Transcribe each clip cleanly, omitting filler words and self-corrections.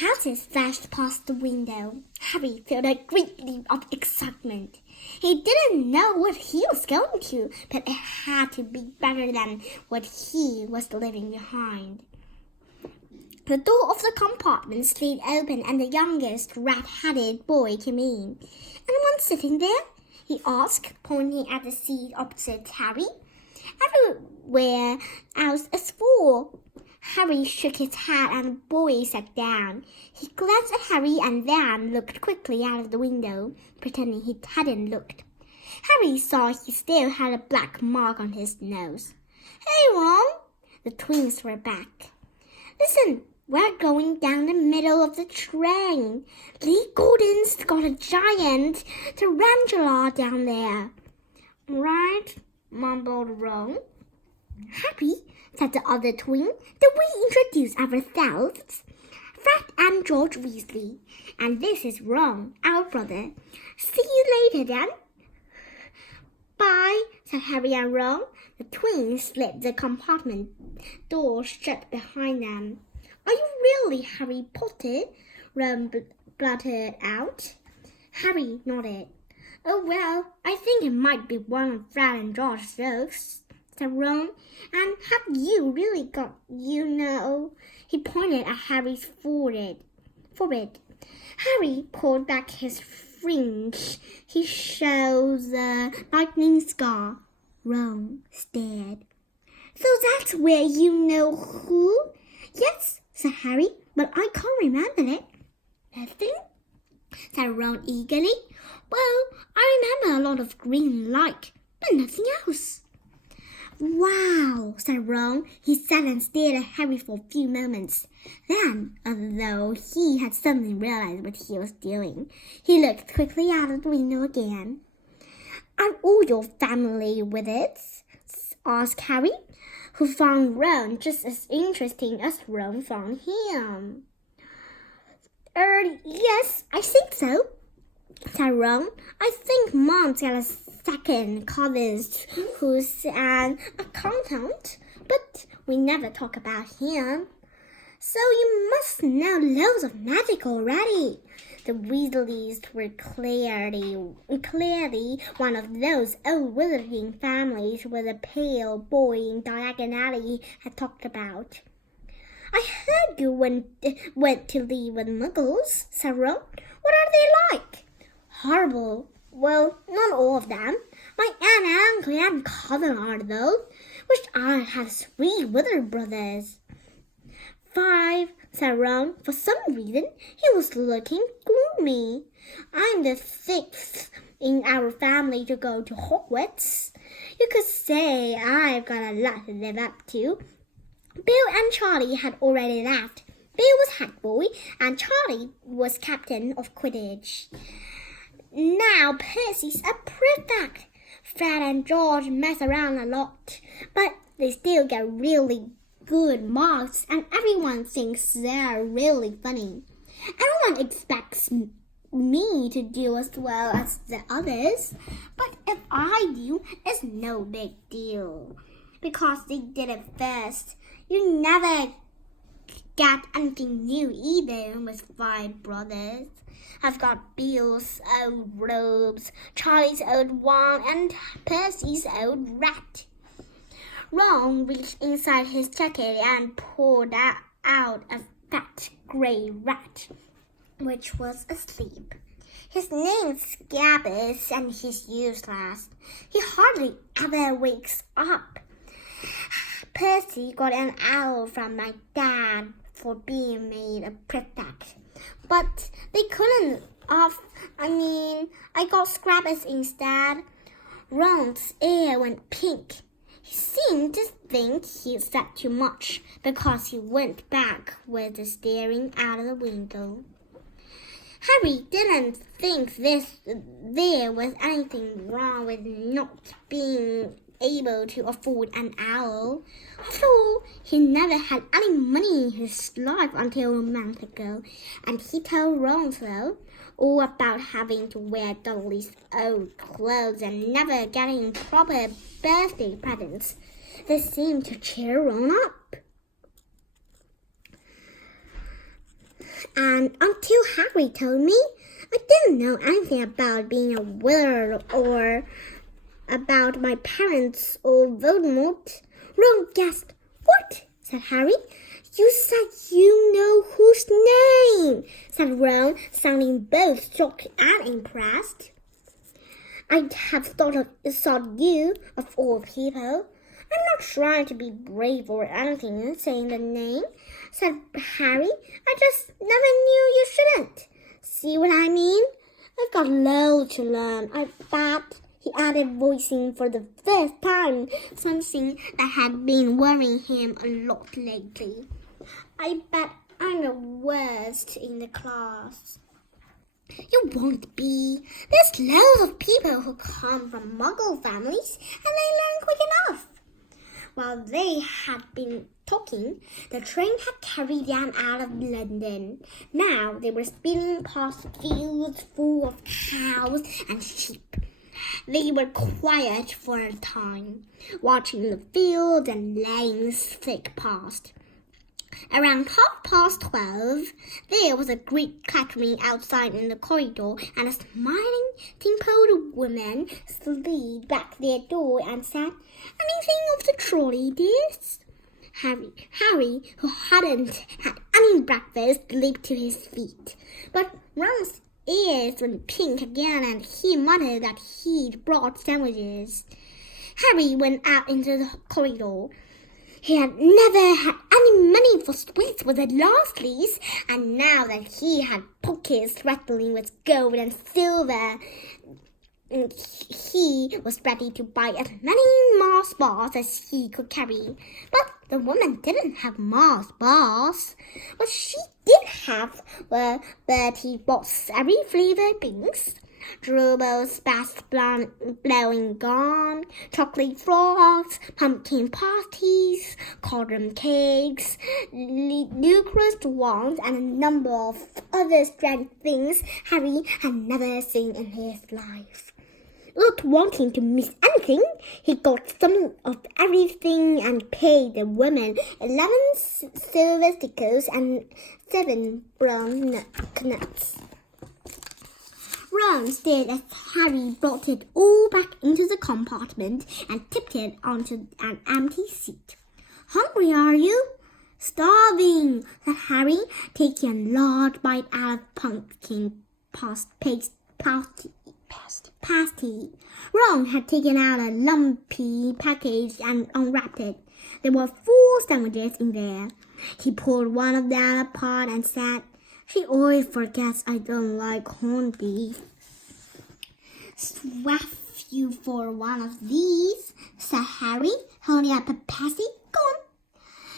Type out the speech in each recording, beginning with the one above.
Houses flashed past the window. Harry felt a great leap of excitement. He didn't know what he was going to, but it had to be better than what he was leaving behind. The door of the compartment slid open and the youngest red-headed boy came in. "Anyone sitting there?" he asked, pointing at the seat opposite Harry. "Everywhere else is full." Harry shook his head and the boy sat down. He glanced at Harry and then looked quickly out of the window, pretending he hadn't looked. Harry saw he still had a black mark on his nose. "Hey, Ron!" The twins were back. "Listen, we're going down the middle of the train. Lee Gordon's got a giant tarantula down there." "Right," mumbled Ron. "Happy," said the other twin, "that we introduce ourselves. Fred and George Weasley. And this is Ron, our brother. See you later, then." "Bye," said Harry and Ron. The twins slipped the compartment door shut behind them. "Are you really Harry Potter?" Ron blurted out. Harry nodded. "Oh, well, I think it might be one of Fred and George's jokes," said Ron. "And have you really got, He pointed at Harry's forehead. Harry pulled back his fringe. He showed the lightning scar. Ron stared. "So that's where you know who?" "Yes," said Harry, "but I can't remember it." "Nothing?" said Ron eagerly. "Well, I remember a lot of green light, but nothing else." "Wow," said Ron. He sat and stared at Harry for a few moments. Then, as though he had suddenly realized what he was doing, he looked quickly out of the window again. "Are all your family with it?" asked Harry, who found Ron just as interesting as Ron found him. Yes, I think so," said Ron. "I think Mom's got a second cousin who's an accountant, but we never talk about him." "So you must know loads of magic already." The Weasleys were clearly one of those old wizarding families where the pale boy in Diagon Alley had talked about. "I heard you went to live with Muggles," said Ron. "What are they like?" "Horrible. Well, not all of them. My aunt and uncle and cousin are, though. Wish I had 3 wizard brothers." 5, said Ron. For some reason, he was looking gloomy. "I'm the 6th in our family to go to Hogwarts. You could say I've got a lot to live up to." Bill and Charlie had already left. Bill was head boy, and Charlie was captain of Quidditch. Now Percy's a prefect. Fred and George mess around a lot, but they still get really good marks, and everyone thinks they're really funny. Everyone expects me to do as well as the others, but if I do, it's no big deal, because they did it first. You never get anything new either with 5 brothers. I've got Bill's old robes, Charlie's old wand, and Percy's old rat. Ron reached inside his jacket and pulled out a fat grey rat, which was asleep. "His name's Scabbers, and he's useless. He hardly ever wakes up. Percy got an owl from my dad for being made a prefect, but they couldn't I got Scrabbers instead." Ron's ear went pink. He seemed to think he said too much, because he went back with the staring out of the window. Harry didn't think there was anything wrong with not being able to afford an owl. After all, he never had any money in his life until a month ago, and he told Ron so, all about having to wear Dudley's old clothes and never getting proper birthday presents. They seemed to cheer Ron up. And until Harry told me, I didn't know anything about being a wizard or about my parents or Voldemort. Ron gasped. What? Said Harry. You said you know whose name? Said Ron, sounding both shocked and impressed. I'd have thought you, of all people. I'm not trying to be brave or anything saying the name, said Harry. I just never knew you shouldn't. See what I mean? I've got loads to learn, I bet, he added, voicing for the first time something that had been worrying him a lot lately. I bet I'm the worst in the class. You won't be. There's loads of people who come from Muggle families and they learn quick enough. While they had been talking, the train had carried them out of London. Now they were speeding past fields full of cows and sheep. They were quiet for a time, watching the fields and lanes flick past. Around 12:30, there was a great clattering outside in the corridor, and a smiling, dimpled woman slid back their door and said, Anything of the trolley, dears? Harry, who hadn't had any breakfast, leaped to his feet. But Ron's ears went pink again, and he muttered that he'd brought sandwiches. Harry went out into the corridor. He had never had any money for sweets with the Dursleys, and now that he had pockets rattling with gold and silver, he was ready to buy as many Mars bars as he could carry. But the woman didn't have Mars bars. What she did have were Bertie Bott's every flavored things. Dribbles, fast blowing gum, chocolate frogs, pumpkin pasties, cauldron cakes, ludicrous wands, and a number of other strange things Harry had never seen in his life. Not wanting to miss anything, he got some of everything and paid the woman 11 silver stickers and 7 brown nuts. Ron stared as Harry brought it all back into the compartment and tipped it onto an empty seat. Hungry, are you? Starving, said Harry, taking a large bite out of pumpkin pasty. Ron had taken out a lumpy package and unwrapped it. There were 4 sandwiches in there. He pulled one of them apart and said, She always forgets I don't like corned beef. Swap you for one of these, said Harry, holding up a pasty. Go on.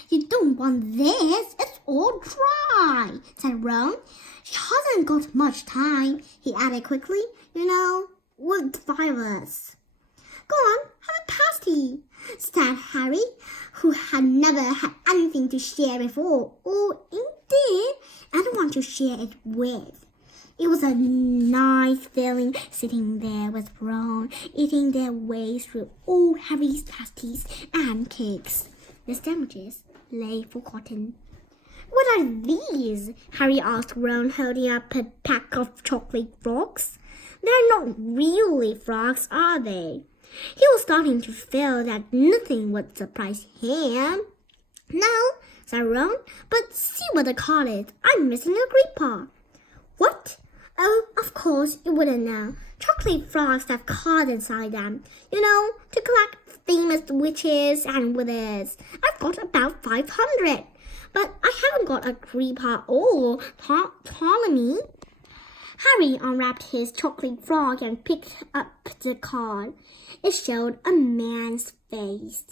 You don't want this. It's all dry, said Ron. She hasn't got much time, he added quickly. With 5 of us. Go on, have a pasty, said Harry, who had never had anything to share before, or indeed anyone to share it with. It was a nice feeling sitting there with Ron, eating their way through all Harry's pasties and cakes. The sandwiches lay forgotten. What are these? Harry asked Ron, holding up a pack of chocolate frogs. They're not really frogs, are they? He was starting to feel that nothing would surprise him. No, said Ron, but see what the card is. I'm missing a great part. What? Oh, of course you wouldn't know. Chocolate frogs have cards inside them. To collect famous witches and wizards. I've got about 500. But I haven't got a Gripper or Ptolemy. Harry unwrapped his chocolate frog and picked up the card. It showed a man's face.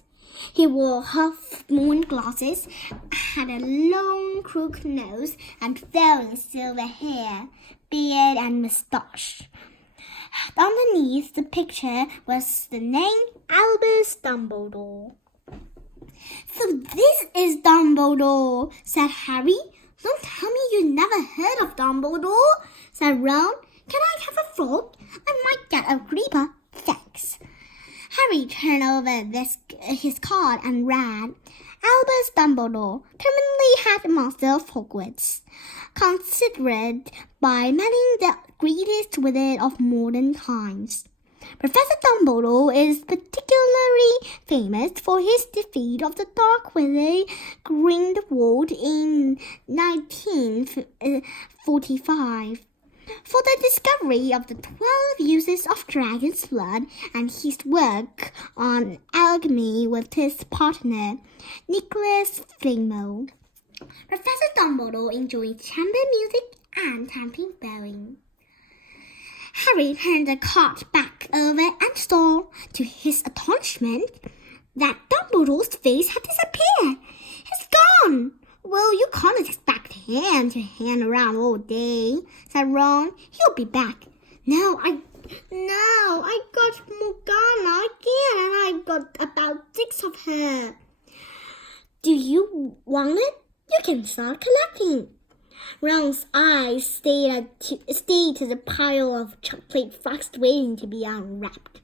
He wore half-moon glasses, had a long crooked nose, and flowing silver hair, beard, and moustache. Underneath the picture was the name Albus Dumbledore. So this is Dumbledore, said Harry. Don't tell me you never heard of Dumbledore, said Ron. Can I have a frog? I might get a Gripper. Thanks. Harry turned over his card and read, Albus Dumbledore, currently headmaster of Hogwarts, considered by many the greatest wizard of modern times. Professor Dumbledore is particularly famous for his defeat of the Dark Wizard Grindelwald in 1945. For the discovery of the 12 uses of dragon's blood and his work on alchemy with his partner, Nicholas Flamel. Professor Dumbledore enjoyed chamber music and tamping bowing. Harry turned the card back over and saw, to his astonishment, that Dumbledore's face had disappeared. He's gone! Well, you can't expect him to hang around all day, said Ron. He'll be back. No, I got Morgana again, and I've got about 6 of her. Do you want it? You can start collecting. Ron's eyes stayed to the pile of chocolate frogs waiting to be unwrapped.